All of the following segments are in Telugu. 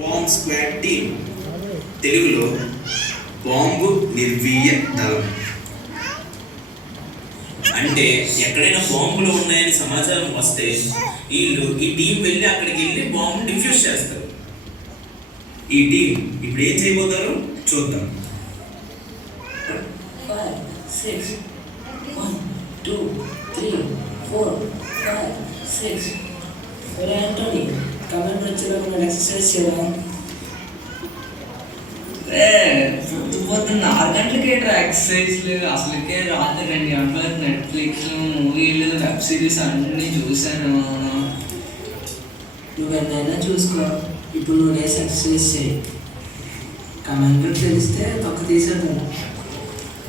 బాంబ్ స్క్వాడ్ టీమ్, తెలుగులో బాంబు నిర్వీర్య దళం. అంటే ఎక్కడైనా బాంబులు ఉన్నాయని సమాచారం వస్తే వీళ్ళు ఈ టీం వెళ్ళి అక్కడికి వెళ్ళి బాంబు డిఫ్యూజ్ చేస్తారు. ఈ టీం ఇప్పుడు ఏం చేయబోతారో చూద్దాం. 5, 6, 1, 2, 3, 4, 5, 6. ఒరే ఆంటోనీ, కమెంట్ వచ్చేలోపు నేను ఎక్సర్సైజ్ చేయడం. పొద్దున్న 6 గంటలకి ఎక్సర్సైజ్లు, అసలుకే రాత్రి 2 గంటలకు నెట్ఫ్లిక్స్, మూవీలు, వెబ్ సిరీస్ అన్నీ చూశాను. నువ్వెన్నైనా చూసుకో, ఇప్పుడు నువ్వు లేసి ఎక్సర్సైజ్ చేయి. కమెంట్ తెలిస్తే తొక్క తీసేద్దాం.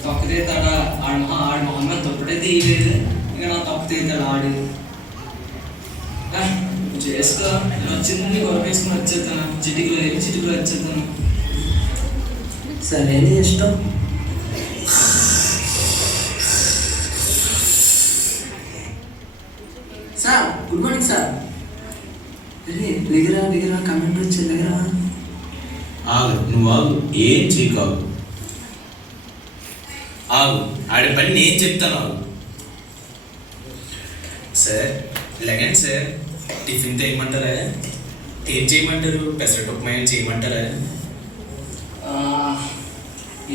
తొక్కతే తడా ఆడు మొహమ్మద్ తొక్కడే తీయలేదు, ఇక నా తొక్క తీస్తాడు ఆడు. చేసుకో, నేను వచ్చింది కొరకేసుకుని వచ్చేస్తాను, చిటికలో వచ్చేస్తాను. సరే నీ ఇష్టం. Sir, good morning sir. దగ్గర కమెంట్ వచ్చే దగ్గర ఆగు, నువ్వు ఆగు, ఏం చేయకాగు. ఆగు, ఆడి పని నేను చెప్తాను. ఆగు సార్, లెగండి సార్. టిఫిన్ చేయమంటారా? ఏం చేయమంటారు? పెసరట్టు ఉప్మా ఏం చేయమంటారా?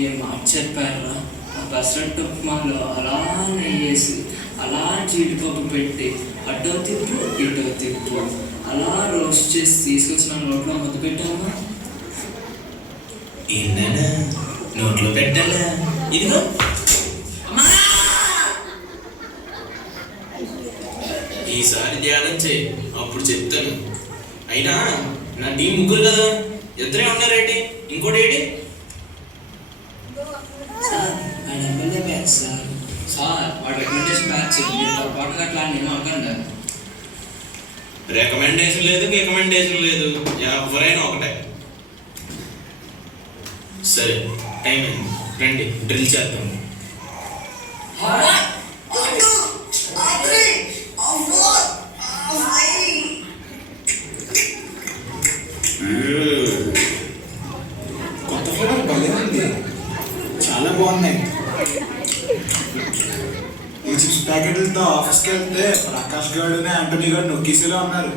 ఏం మాట చెప్పారా? ఆ పెసరట్టు ఉప్మాలో అలా నెయ్యేసి, అలా జీడిపప్పు పెట్టి, అటో తిప్పు ఇటో తిప్పు, అలా రోస్ట్ చేసి తీసుకొచ్చిన నోట్లో ముద్ద పెట్టామా? ఏంటన్నా నోట్లో పెట్టాలా? ఇదిగో ఈసారి ధ్యానం చేయి, అప్పుడు చెప్తాను. అయినా నా టీం ముగ్గురు కదా, ఇద్దరే ఉన్నారేంటి? ఇంకోటి ఏంటి? సార్, ఆయన ఎమ్మెల్యే బ్యాచ్ సార్. సార్, వాడు రికమెండేషన్ బ్యాచ్ పొరపాటుగా అట్లా నేను అనకండి. రికమెండేషన్ లేదు, ఎవరైనా ఒకటే. సరే, టైం అయింది, రండి డ్రిల్ చేద్దాం. కొత్త ఫోటోలు భలే ఉంది, చాలా బాగున్నాయి. ఈ చిప్స్ ప్యాకెట్లతో ఆఫీస్కి వెళ్తే ప్రకాష్ గౌడ్ ఆంటోనీ గౌడ్ నొక్కిసిలో ఉన్నారు.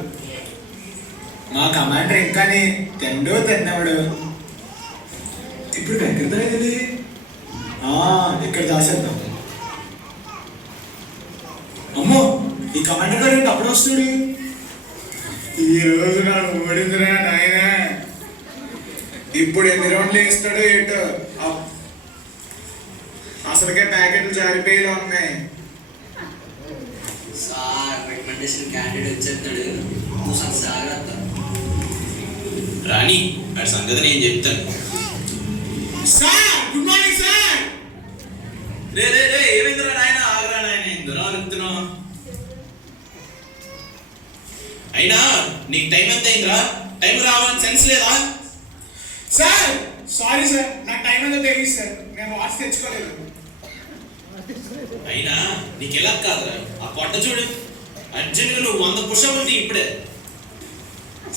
మా కమాండర్ ఇంకాని తిన్నవాడు. ఇప్పుడు ఎక్కడ తగ్గది? ఇక్కడ దాసేద్దాం. అమ్మో, ఈ కమాండర్ గారు ఏంటి అప్పుడు వస్తాడు? ఈ రోజు నాడు ఓడిందిరా నాయన. ఇప్పుడు ఎన్ని రౌండ్లు వేస్తాడో ఏంటో. అసలుకే ప్యాకెట్లు జారిపోయేలా ఉన్నాయి. సార్, రికమెండేషన్ క్యాండిడేట్ వచ్చేస్తాడు, నువ్వు జాగ్రత్త. రాణి, వాడి సంగతి నేను చెప్తాను. Sir, good morning sir. రే ఏమైందిరా నాయన? ఆగరా నాయన, ఎందులో అడుగుతున్నావు? అయినా నీకు టైం ఎంత అయిందిరా? టైం రావాలని సెన్స్ లేదా? సార్, సారీ సార్, నాకు టైం అంతా తెలియదు సార్, నేను వాచ్ తెచ్చుకోలేదు. అయినా నీకు ఎలా కాదురా, ఆ పొట్ట చూడు. అర్జెంట్గా నువ్వు 100 పుషప్లు ఇప్పుడే.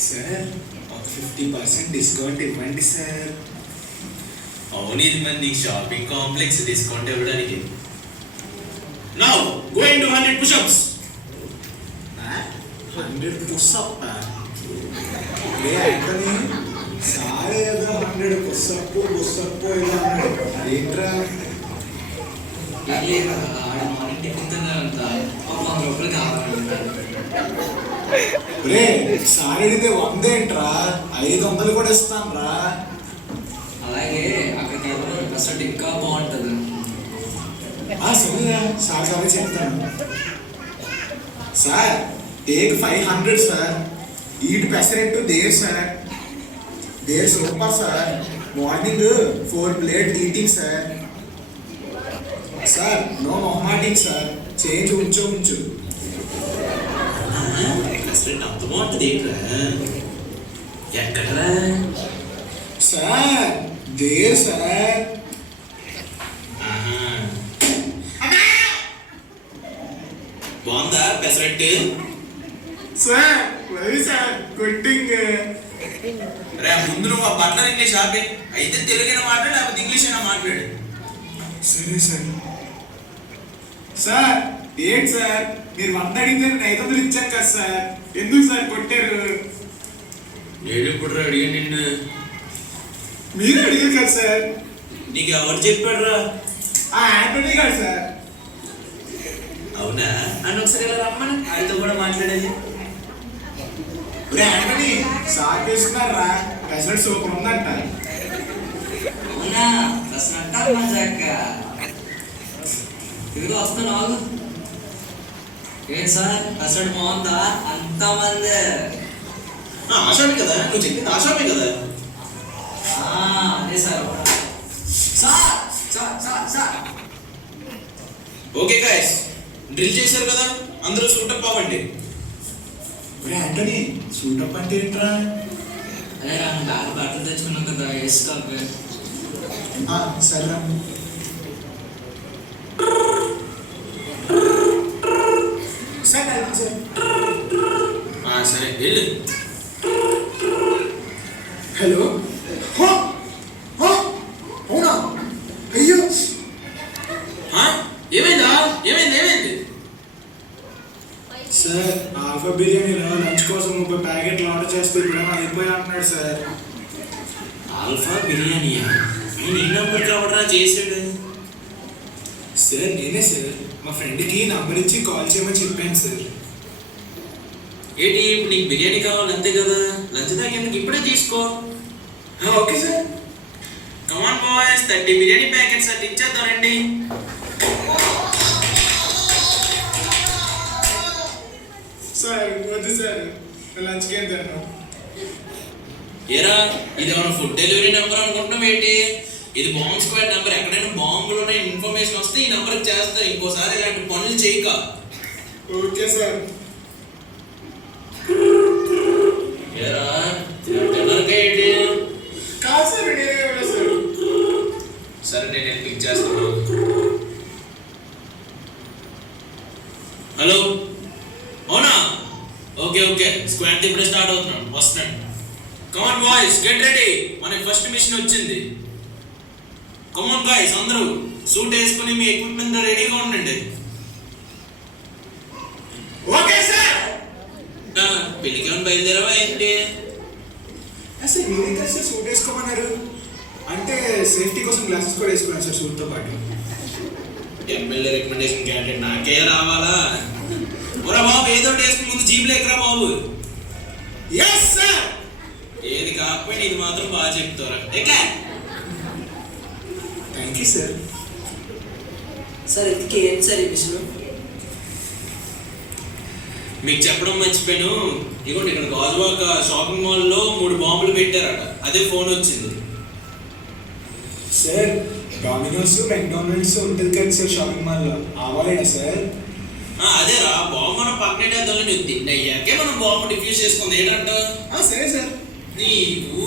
సార్, ఒక 50% డిస్కౌంట్ ఇవ్వండి సార్. అవును, ఇది మంది షాపింగ్ కాంప్లెక్స్, డిస్కౌంట్ ఇవ్వడానికి. Now going to 100 pushups. 100 pushup? Antony, sir ఏదో 100 పుషప్ ఇలా అన్నాడు, అదేంట్రా? మార్నింగ్ టిఫిన్ తిన్నారంట, ఒక 100 రూపాయలు కావాలంటారు. రే, సార్ అడిగితే 100 ఏంట్రా, 500 కూడా ఇస్తాను రా. అలాగే అక్కడికి వెళ్ళడం పెసరట్టు ఇంకా బాగుంటుంది. సరేరా, సార్ చెప్తాను. Sir, take 500 sir. Eat pesarattu there sir. There super sir. Morning 4 plate eating sir. Sir, no మొహమాటింగ్ సార్. చేంజ్ ఉంచు. రెస్టారెంట్ అంత బాగుంటుంది ఏంట్రా? ఎక్కడరా? Sir, there sir. బాగుందా పెసరట్టు? సార్, సార్ కొట్టింగ్. రే ముందు నువ్వు ఆ బట్లర్ ఇంగ్లీష్ ఆపే. అయితే తెలుగైనా మాట్లాడు, లేకపోతే ఇంగ్లీష్ అయినా మాట్లాడు. సరే సార్. సార్ ఏంటి సార్, మీరు 100 అడిగితే నేను 500 ఇచ్చాను కదా సార్, ఎందుకు సార్ కొట్టారు? నేను ఇప్పుడు అడిగాను నిన్ను. మీరు అడిగారు కదా సార్. నీకు ఎవరు చెప్పాడు రా? ఆ యాంటనీ గారు సార్. అవునా? అని ఒకసారి ఇలా రమ్మని ఆయనతో కూడా మాట్లాడేది. ఒరే యాంటనీ, సార్ తీసుకున్నారా? పెసరట్ సూపర్ ఉందంట. అవునా? అసలు అంటారు మజాక. ఇదిగో వస్తాను ఆగు. ఏంటి సార్ అసలు బాగుందా? అంతమంది ఆశామే కదా నువ్వు చెప్పింది, ఆశామే కదా. అదే sir. Sir sir sir sir okay guys, drill చేశారు కదా, అందరూ సూటప్ అవ్వండి. ఒరే యాంటనీ, సూటప్ అంటే ఏంట్రా? అదే రా, బ్యాగ్ బట్టలు తెచ్చుకున్నాం కదా, వేసుకో. సరే. సరే వెళ్ళు. హలో. అవునా? అయ్యో ఏమైందా? ఏమైంది? సార్, ఆల్ఫా బిర్యానీలో లంచ్ కోసం 30 ప్యాకెట్లు ఆర్డర్ చేస్తే ఇప్పుడు అయిపోయి అంటున్నాడు సార్. ఆల్ఫా బిర్యానీయా? ఆయన ఈ నంబర్ కావడరా చేసాడు? సార్ నేనే సార్, మా ఫ్రెండ్కి నంబర్ ఇచ్చి కాల్ చేయమని చెప్పాను సార్. ఏంటి ఇప్పుడు నీకు బిర్యానీ కావాలి అంతే కదా? లంచ్ దాకా ఇప్పుడే తీసుకో. Okay sir. Come on boys, 30 biryani packets అట్లా ఇచ్చేద్దాం రండి. సార్ వద్దు సార్, లంచ్కి ఏం తిన్నాను. ఏరా, ఇది ఏమైనా ఫుడ్ డెలివరీ నెంబర్ అనుకుంటున్నాం ఏంటి? ఇది బాంబ్ స్క్వాడ్ నెంబర్. ఎక్కడైనా బాంబులోనే ఇన్ఫర్మేషన్ వస్తే ఈ నెంబర్కి చేస్తారు. ఇంకోసారి ఇలాంటి పనులు చేయక. Okay sir. ఏరా, తినరుగా ఏంటి? కాదు సార్, నేనే సార్. సరే నేను పిక్ చేస్తాను. హలో, అవునా? ఓకే స్క్వాడ్ ఇప్పుడే స్టార్ట్ అవుతున్నాడు, వస్తున్నాడు. Come on boys, get ready. మనకి ఫస్ట్ మిషన్ వచ్చింది. కమాన్ గాయ్స్, అందరూ సూట్ వేసుకుని మీ ఎక్విప్మెంట్ రెడీగా ఉండండి. Okay sir. పెళ్ళికి ఏమైనా బయలుదేరావా ఏంటి? అసలు మీరేం కదా సార్ సూట్ వేసుకోమన్నారు? అంటే సేఫ్టీ కోసం గ్లాసెస్ కూడా వేసుకున్నాను సార్ సూట్తో పాటు. ఎమ్మెల్యే రికమెండేషన్ క్యాండిడేట్ నాకే రావాలా? ఒరా బాబు, ఏదో వేసుకుని ముందు జీప్లో ఎక్కరా బాబు. Yes sir. ఏది కాకపోయినా ఇది మాత్రం బాగా చెప్తారా? ఎక్కా. Thank you sir. సార్ ఇంతకీ ఏంటి సార్ ఈ మిషన్? మీకు చెప్పడం మర్చిపోయాను. ఇదిగోండి, ఇక్కడ గాజువాక షాపింగ్ మాల్లో 3 బాంబులు పెట్టారట. అదే ఫోన్ వచ్చింది. సార్, డామినోస్ మెక్డానల్డ్స్ ఉంటుంది కదా సార్ షాపింగ్ మాల్లో, ఆవాలేనా సార్? అదేరా, బాంబు మనం పక్కనేటేద్దాం. నువ్వు తిన్నయ్యాకే మనం బాంబు డిఫ్యూజ్ చేసుకుంది ఏంటంట? సరే సార్. నీకు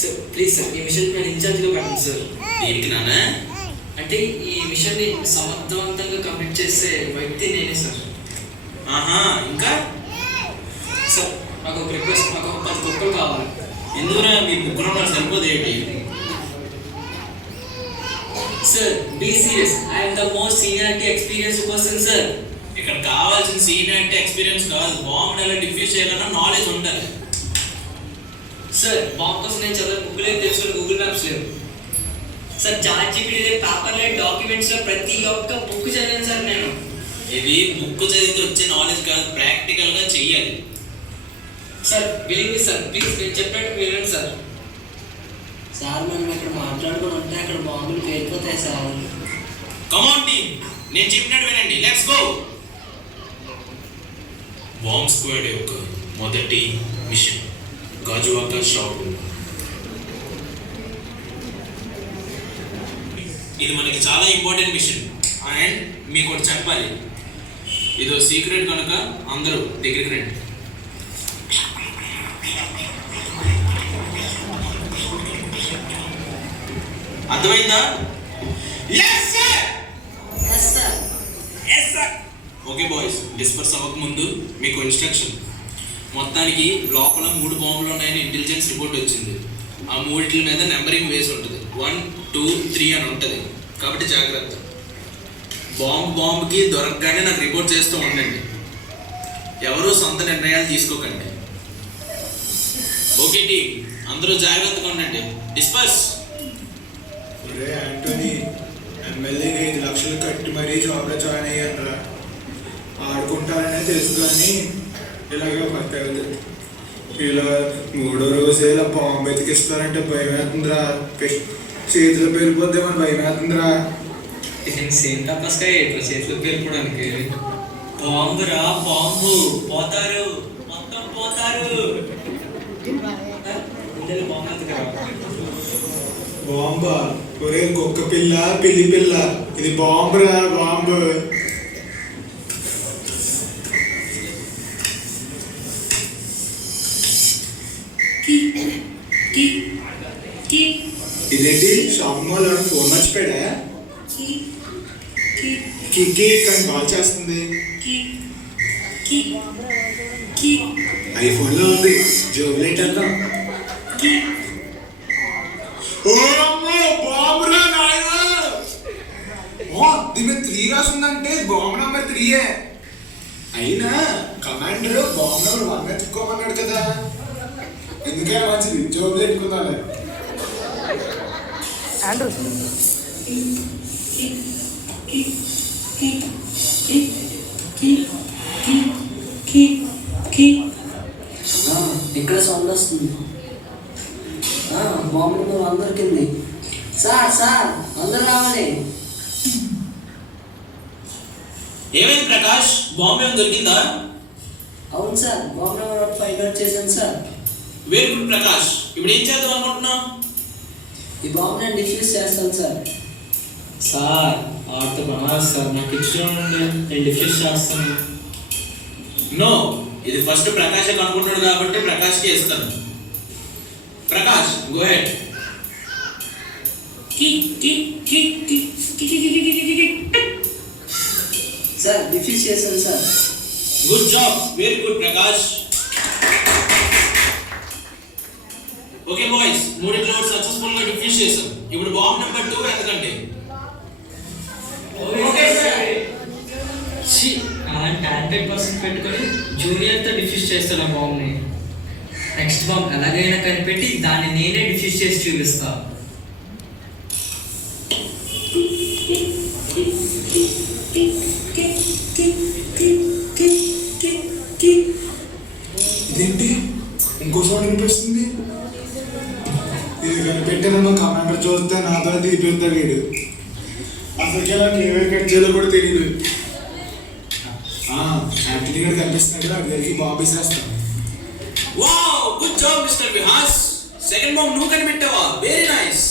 సార్ ప్లీజ్ సార్, ఈ మిషన్ నేను ఇన్ఛార్జ్గా పెట్టండి సార్. దీనికి నానా? అంటే ఈ మిషన్ని సమర్థవంతంగా కంప్లీట్ చేసే వ్యక్తి నేనే సార్. ఆహా, ఇంకా సార్ నాకు ఒక రిక్వెస్ట్, నాకు ఒక 10 కుక్కలు కావాలి. ఎందుకురా, మీ ముగ్గురు నాకు సరిపోదు ఏంటి? Sir be serious, I'm the most seniority experience person sir. ఇక్కడ కావాల్సిన సీనియారిటీ ఎక్స్పీరియన్స్ కాదు, బాంబుని ఎలా డిఫ్యూజ్ చేయాలన్నా నాలెడ్జ్ ఉండాలి. సార్ బాంబు కోసం నేను చదివే బుక్ లేదు, తెలుసుకుని గూగుల్ మ్యాప్స్ లేవు సార్. చాట్ జీపీటీ పేపర్ లేదు, డాక్యుమెంట్స్ లో ప్రతి ఒక్క బుక్ చదివాను సార్ నేను. ఇది బుక్ చదివితే వచ్చే నాలెడ్జ్ కాదు, ప్రాక్టికల్ గా చెయ్యాలి. Sir believe me sir, please నేను చెప్పినట్టు వినండి సార్. సార్ మనం ఇక్కడ మాట్లాడుకుని ఉంటే అక్కడ బాంబులు పేలిపోతాయి సార్. కమాన్ టీమ్, నేను చెప్పినట్టు వినండి. Let's go. బాంబ్ స్క్వాడ్ యొక్క మొదటి మిషన్ గాజువాక షాపింగ్. ఇది మనకి చాలా ఇంపార్టెంట్ మిషన్. అండ్ మీకు ఒకటి చెప్పాలి, ఇదో సీక్రెట్ కనుక అందరూ దగ్గరికి రండి. అర్థమైందా? ఓకే బాయ్స్, డిస్పర్స్ అవ్వక ముందు మీకు ఇన్స్ట్రక్షన్. మొత్తానికి లోపల 3 బాంబులు ఉన్నాయని ఇంటెలిజెన్స్ రిపోర్ట్ వచ్చింది. ఆ మూడిట్ల మీద నెంబరింగ్ వేసి ఉంటుంది, 1, 2, 3 అని ఉంటుంది. కాబట్టి జాగ్రత్త. బాంబుకి దొరకగానే నాకు రిపోర్ట్ చేస్తూ ఉండండి. ఎవరూ సొంత నిర్ణయాలు తీసుకోకండి. ఓకే టీమ్, అందరూ జాగ్రత్తగా ఉండండి. డిస్పర్స్. ఒరే యాంటోనీ, ఎమ్మెల్యేకి 5 లక్షలు కట్టి మరీ జాబ్లో జాయిన్ అయ్యారా. ఆడుకుంటారనే తెలుసు కానీ ఇలాగ పక్కదు. ఇలా 3వ రోజు ఇలా బాంబు ఎతికిస్తారంటే భయం వేస్తుందిరా. చేతిలో పేలిపోద్దేమని భయం వేస్తుందిరా. సేమ్ తప్పస్కాయ చేతిలో పేలిపోవడానికి. బాంబురా బాంబు, పోతారు మొత్తం పోతారు. బాంబు ఎత్తుకురా. బాంబా? ఒరే కుక్క పిల్ల, పిల్లి పిల్ల, ఇది బాంబురా బాంబు. ఇదేంటి షాపింగ్ మాల్ ఫోన్ మర్చిపోయాడా? కిక్కి కానీ బాగా చేస్తుంది. ఐఫోన్లో ఉంది, జోబ్లెట్ అన్నాం. బాంబురా నాయనా! దీని మీద 3 రాసిందంటే బాంబు నెంబర్ 3. అయినా కమాండర్ బాంబు నెంబర్ 1 ఎత్తుకోమన్నాడు కదా. ఎందుకైనా మంచిది, జోబులు ఎట్టుకుందాలే. ఇక్కడ సౌండ్ వస్తుంది. బాంబు అందరికింది. సార్ అందరు రావాలి. ఏమైంది ప్రకాష్, బాంబు ఏమైనా దొరికిందా? అవును సార్, బాంబు నెంబర్ 5 నోట్ చేశాను సార్. Very good Prakash. ఇప్పుడు ఏం చేద్దాం అనుకుంటున్నావు? ఈ బాంబు నేను డిఫ్యూజ్ చేస్తాను సార్. సార్ ఆడితో పని సార్, నాకు ఇచ్చేయండి, నేను డిఫ్యూజ్ చేస్తాను. నో, ఇది ఫస్ట్ ప్రకాష్ అనుకుంటున్నాడు కాబట్టి ప్రకాష్కి ఇస్తాను. Prakash, go ahead. Sir defuse చేశాను sir. Good job, very good Prakash. Okay boys, 3 క్లోడ్ సక్సెస్ఫుల్ గా డిఫ్యూజ్ చేసాం. ఇప్పుడు బాంబ్ నెంబర్ 2 ఎందుకంటే ఓకే సార్. 100% పెట్టుకొని జూనియర్తో డిఫ్యూజ్ చేస్తాను ఆ బాంబ్ని. నెక్స్ట్ బాంబ్ ఎలాగైనా కనిపెట్టి దాన్ని నేనే డిఫ్యూజ్ చేసి చూపిస్తా. ఇదేంటి ఇంకో సౌండ్ వినిపిస్తుంది? ఇది కనిపెట్టానన్న కమాండర్ చూస్తే నాతో తీపిస్తాడు వీడు. అసలుకి నాకు ఏమేమి కట్ చేయాలో కూడా తెలియదు. యాంటనీ గారు కనిపిస్తున్నాడు కదా, దగ్గరికి బాంబు వేసేస్తాను. Wow, good job mister Vihas. Second bomb నువ్వు కనిపెట్టావా? Very nice.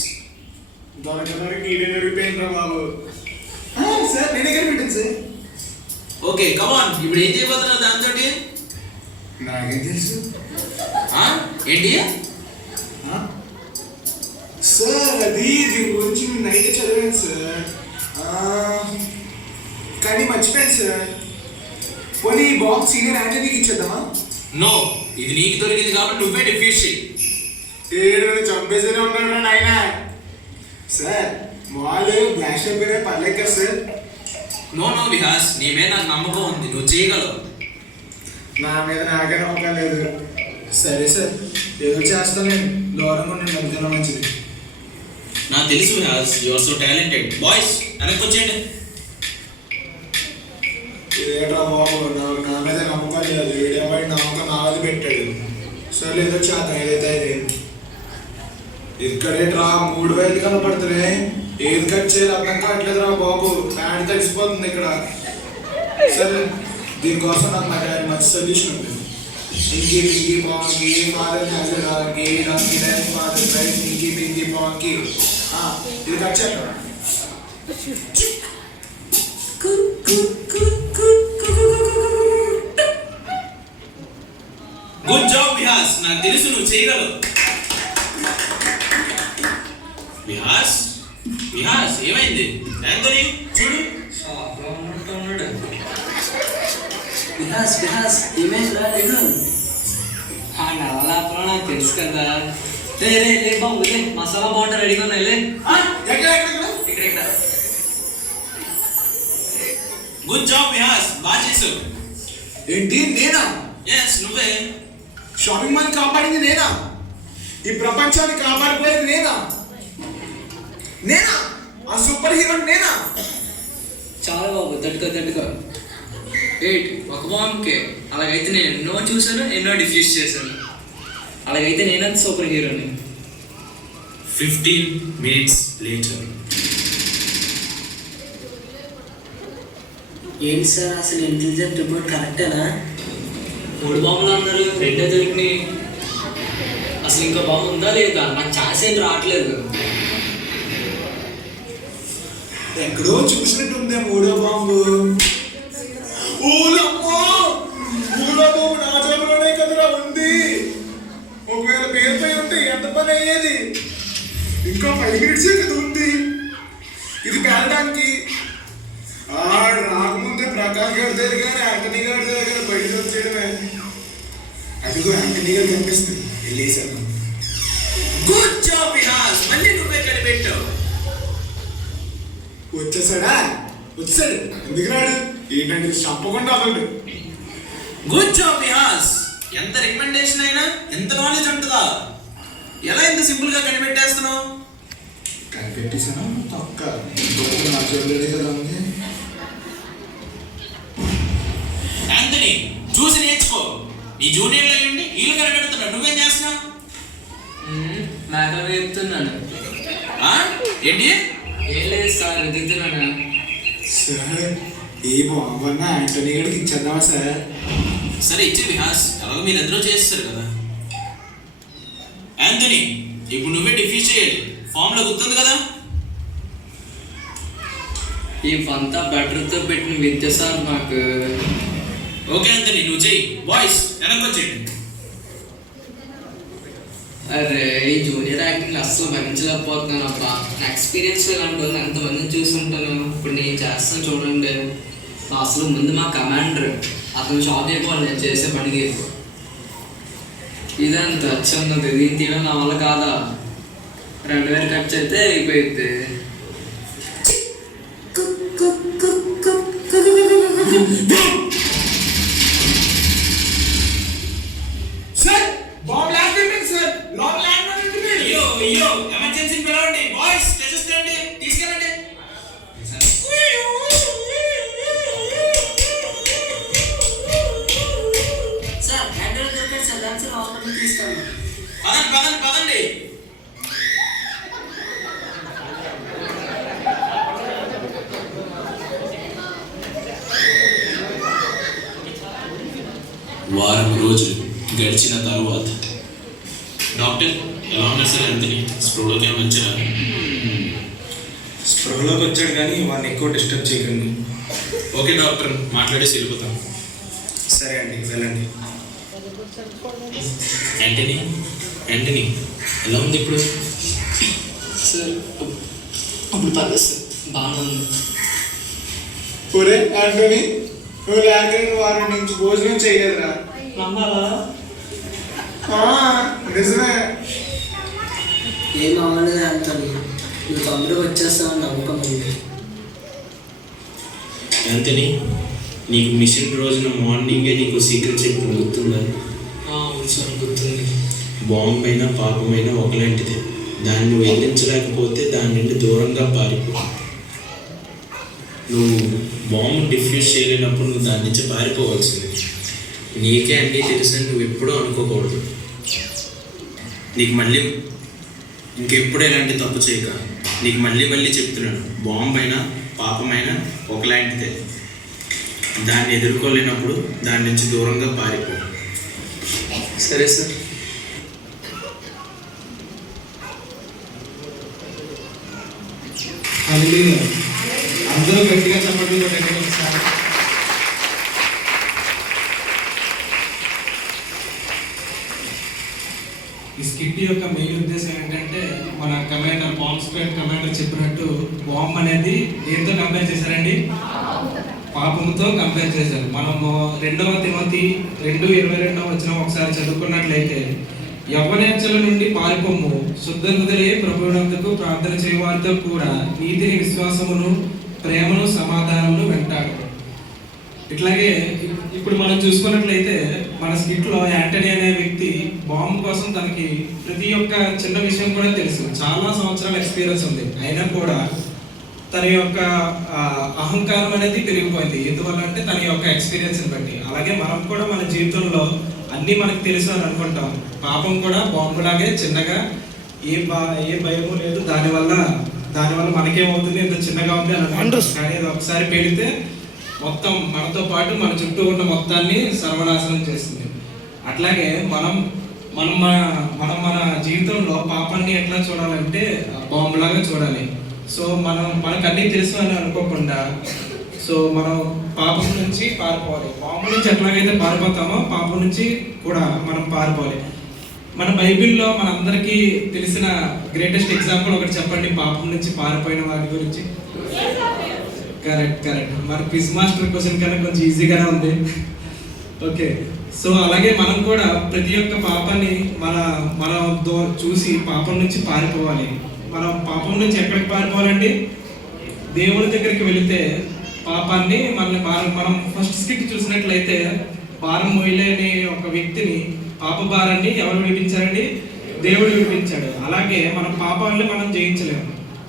దొరకడానికి ఈడే దొరికిపోయిందిరా బాబు. సార్ నేనే కనిపెట్టాను సార్. ఓకే కమ్ ఆన్, ఇప్పుడు ఏం చేయబోతున్నావు దాంతో? నాకేం తెలుసు. ఏంటి సార్? అది దీని గురించి నేను నైట్ చదివాను సార్, కానీ మర్చిపోయాను సార్. పోనీ ఈ బాక్స్ సీనియర్ యాంటనీకి ఇచ్చేద్దామా? నో, ఇది నీకు దొరికింది కాబట్టి నువ్వే డిఫ్యూజ్ చేయి. ఏడు చంపేసేనే ఉన్నాడు నాయన. సార్ మాల్ బ్లాస్ట్ అయిపోయినా పర్లేదు కదా సార్? నో విహాస్, నీ మీద నాకు నమ్మకం ఉంది, నువ్వు చేయగలవు. నా మీద నాకే నమ్మకం లేదు. సరే సార్, ఏదో చేస్తాను నేను. దూరంగా నేను నమ్ముతున్నా మంచిది. నాకు తెలుసు Vihas, you are so talented. Boys వెనక్కి వచ్చేయండి. ఏటా బాబు, నాకు నా మీద నమ్మకం లేదు. వీడేవాడి నమ్మకం నాది పెట్టాడు. సరే ఏదో చేద్దాం, ఏదైతే ఇక్కడేట్రా 3000 కనపడుతున్నాయి. ఏది కట్ చేయాలి అర్థం కావట్లేదురా బాబు. హ్యాండ్ తడిసిపోతుంది ఇక్కడ. సరే దీనికోసం నాకు మంచి సొల్యూషన్ ఉంది. ఇంకీ పింకీ పాంకీ ఫాదర్ హ్యాజరాకి donkey dance father right inky pinky ponky. ఇది కట్ చేద్దాం. గుడ్ జాబ్ విహాస్, నాకు తెలుసు నువ్వు చేయగలవు. విహాస్ ఏమైంది? యాంటనీ చూడు. విహాస్ ఏమైంది రా? ఆ నవలాపలో నాకు తెలుసు కదా. రే రే లే బాబు లే, మసాలా బాగుంటుంది రెడీగా ఉన్నాయి లే. ఎక్కడ ఇక్కడ ఇక్కడ. గుడ్ జాబ్ విహాస్, బాగా చేసావు. ఏంటి నేనా? ఎస్ నువ్వే. షాపింగ్ మాల్ కాపాడింది నేనా? ఈ ప్రపంచాన్ని కాపాడిపోయేది నేనా? నేనా? ఆ సూపర్ హీరో నేనా? చాలా బాబు, తట్టుకో. ఎయిట్ ఒక బాంబుకే. అలాగైతే నేను ఎన్నో చూసాను, ఎన్నో డిఫ్యూజ్ చేశాను. అలాగైతే నేనంత సూపర్ హీరోని. 15 minutes later. ఏంటి సార్ అసలు ఇంటెలిజెంట్ రిపోర్ట్ కరెక్టేనా? 3 బాంబులు అన్నారు, 2 దొరికినాయి. అసలు ఇంకో బాంబు ఉందా లేదా? నాకు ఛాన్స్ ఏం రావట్లేదు. ఎక్కడో చూసినట్టుందే మూడో బాంబు. ఊలమ్మో! మూడో బాంబు నా చేతిలోనే కదరా ఉంది. ఒకవేళ పేరుపై ఉంటే ఎంత పని అయ్యేది? ఇంకా 5 minutes కదా ఉంది ఇది పేలడానికి. ఆడు రాకముందే ప్రకాష్ గారి దగ్గర కానీ యాంటనీ గారి దగ్గర కానీ బయటకు వచ్చేయడమే. అదిగో యాంటనీ గారు కనిపిస్తుంది, వెళ్ళేసాను. గుడ్ జాబ్ విహాస్, మళ్ళీ నువ్వే కనిపెట్టావు. వచ్చేసాడా? వచ్చాడు. ఎందుకు రాడు? ఏంటంటే చంపకుండా అవ్వడు. Good job Vihas. ఎంత రికమెండేషన్ అయినా ఎంత నాలెడ్జ్ ఉంటుందా? ఎలా ఇంత సింపుల్ గా కనిపెట్టేస్తున్నావు? కనిపెట్టేసాను తొక్క. నా జ్యువెలరీ కదా ఉంది. యాంథనీ చూసి నేర్చుకో. నీ జూనియర్లు అయ్యండి వీళ్ళు కనిపెడుతున్నావు, నువ్వేం చేస్తున్నావు? మేకలు వేపుతున్నాను. ఏంటి? ఏం లేదు సార్, ఎదుగుతున్నాను. సార్ ఏ బాగున్నా యాంటనీ గారికి ఇచ్చేద్దామా సార్? సరే ఇచ్చే విహాస్, అలాగే మీరు ఎదురు చేస్తారు కదా. యాంథనీ ఇప్పుడు నువ్వే డిఫీట్ చేయాలి. ఫామ్ లో గుర్తుంది కదా? ఈ అంతా బెటర్తో పెట్టిన విద్య సార్ నాకు. ఓకే యాంథనీ నువ్వు చెయ్యి. బాయ్స్ వెనక్కి వచ్చేయండి. అరే ఈ జూనియర్ యాక్టింగ్ అస్సలు భరించలేకపోతున్నాను అబ్బా. నా ఎక్స్పీరియన్స్ ఇలాంటి వాళ్ళు ఎంతమందిని చూసుంటాను. ఇప్పుడు నేను చేస్తాను చూడండి. అసలు ముందు మా కమాండర్, అతను షాక్ అయిపోవాలి నేను చేసే పనికి. ఇదంత వచ్చన్నది, దీని తీయడం నా వల్ల కాదా? 2000 ఖర్చు అయితే అయిపోయింది. సార్ బాంబ్ లాస్ట్ అయిపోయింది సార్. లాంగ్ ల్యాండ్ అయిపోయింది. అయ్యో ఎమర్జెన్సీ పిలవండి. బాయ్స్ తెచ్చిస్తాండి, తీసుకెళ్ళండి. సార్ హ్యాండిల్ దొరికాడు సార్, దాని సార్ హాస్పిటల్ తీసుకెళ్ళండి. పదండి. వారం రోజులు గడిచిన తరువాత డాక్టర్ ఎలా ఉన్నారు సార్? యాంథనీ స్ప్రోలోకి ఏమైనా వచ్చారా? స్ప్రోలోకి వచ్చాడు కానీ వాడిని ఎక్కువ డిస్టర్బ్ చేయకండి. ఓకే డాక్టర్, మాట్లాడేసి వెళ్ళిపోతాం. సరే అండి వెళ్ళండి. యాంథనీ ఎలా ఉంది ఇప్పుడు? సార్ అప్పుడు పర్లేదు సార్, బాగానే ఉంది. ఒరే యాంటనీ, నువ్వు లేక వారం నుంచి భోజనం చేయలేదురా. నమ్మాలా? నిజమే. ఏం అవ్వలేదు యాంటనీ, నువ్వు తొందరగా వచ్చేస్తావని నమ్మకం ఉంది. యాంథనీ నీకు మిషన్ రోజున మార్నింగే నీకు సీక్రెట్ చెప్పిన గుర్తుందా? సార్ గుర్తుంది. బాంబు అయినా పాపమైనా ఒకలాంటిదే. దాన్ని వెల్లించలేకపోతే దాని నుండి దూరంగా పారిపో. నువ్వు బాంబు డిఫ్యూజ్ చేయలేనప్పుడు నువ్వు దాని నుంచి పారిపోవాల్సింది. నీకే అన్నీ తెలుసని నువ్వు ఎప్పుడూ అనుకోకూడదు. నీకు మళ్ళీ ఇంకెప్పుడు ఎలాంటి తప్పు చేయక. నీకు మళ్ళీ చెప్తున్నాను, బాంబు అయినా పాపమైనా ఒకలాంటిదే. దాన్ని ఎదుర్కోలేనప్పుడు దాని నుంచి దూరంగా పారిపో. సరే సార్. అందరూ గట్టిగా చప్పట్లు కొట్టండి ఒకసారి. ఈ స్కిట్ యొక్క మెయిన్ ఉద్దేశం ఏంటంటే మన కమాండర్ బాంబ్ స్క్వాడ్ కమాండర్ చెప్పినట్టు బాంబ్ అనేది దేంతో కంపేర్ చేశారండి? పాపముతో కంపేర్ చేశారు. మనము 2 తిమోతి 2:22 ఒకసారి చదువుకున్నట్లయితే, యవ్వనేచ్ఛల నుండి పారిపోము, శుద్ధ హృదయులై ప్రభువునందుకు ప్రార్థన చేయవారితో కూడా నీతిని, విశ్వాసమును, ప్రేమను, సమాధానమును వెంటాడు. ఇట్లాగే ఇప్పుడు మనం చూసుకున్నట్లయితే మన స్కిట్లో యాంటనీ అనే వ్యక్తి బాంబు కోసం తనకి ప్రతి ఒక్క చిన్న విషయం కూడా తెలుసు, చాలా సంవత్సరాల ఎక్స్పీరియన్స్ ఉంది, అయినా కూడా తన యొక్క అహంకారం అనేది పెరిగిపోయింది. ఎందువల్ల అంటే తన యొక్క ఎక్స్పీరియన్స్ని బట్టి. అలాగే మనం కూడా మన జీవితంలో అన్నీ మనకు తెలుసు అని అనుకుంటాం. పాపం కూడా బాంబులాగే చిన్నగా ఏ భయము లేదు, దానివల్ల మనకేమవుతుంది, ఇంత చిన్నగా ఉంది అని అనుకుంటాం. కానీ అది ఒకసారి పెడితే మొత్తం మనతో పాటు మన చుట్టూ ఉన్న మొత్తాన్ని సర్వనాశనం చేస్తుంది. అట్లాగే మనం మన జీవితంలో పాపాన్ని ఎట్లా చూడాలంటే బాంబులాగా చూడాలి. సో మనకు అన్నీ తెలుసు అని అనుకోకుండా మనం పాపం నుంచి పారిపోవాలి. పాపం నుంచి ఎట్లాగైతే పారిపోతామో పాపం నుంచి కూడా మనం పారిపోవాలి. మన బైబిల్లో మనందరికీ తెలిసిన గ్రేటెస్ట్ ఎగ్జాంపుల్ ఒకటి చెప్పండి, పాపం నుంచి పారిపోయిన వారి గురించి. కరెక్ట్. మన క్విజ్ మాస్టర్ క్వశ్చన్ కన్నా కొంచెం ఈజీగానే ఉంది. ఓకే, సో అలాగే మనం కూడా ప్రతి ఒక్క పాపాన్ని మన చూసి పాపం నుంచి పారిపోవాలి. మనం పాపం నుంచి ఎక్కడికి పారిపోవాలండి? దేవుని దగ్గరికి వెళితే పాపాన్ని మనం ఫస్ట్ స్కిట్ చూసినట్లయితే భారం మోయలేని ఒక వ్యక్తిని, పాప భారాన్ని ఎవరు విడిపించారండి? దేవుడు విడిపించాడు. అలాగే మన పాపాలని మనం జయించలేము.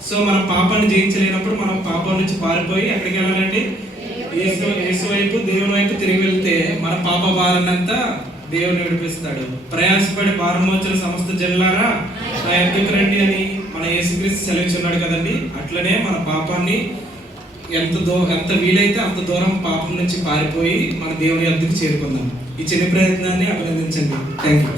సో మనం పాపాన్ని జయించలేనప్పుడు మనం పాపం నుంచి పారిపోయి ఎక్కడికి వెళ్ళాలండి? యేసు వైపు, దేవుని వైపు తిరిగి వెళ్తే మన పాప భారాన్ని అంతా దేవుని విడిపిస్తాడు. ప్రయాసపడి భారం మోచిన సమస్త జనులారా నా యొద్దకు రండి అని మన యేసుక్రీస్తు సెలవిస్తున్నాడు కదండి. అట్లనే మన పాపాన్ని ఎంత వీలైతే అంత దూరం పాపం నుంచి పారిపోయి మన దేవుని యొద్దకు చేరుకుందాం. ఈ చిన్న ప్రయత్నాన్ని అభినందించండి. Thank you.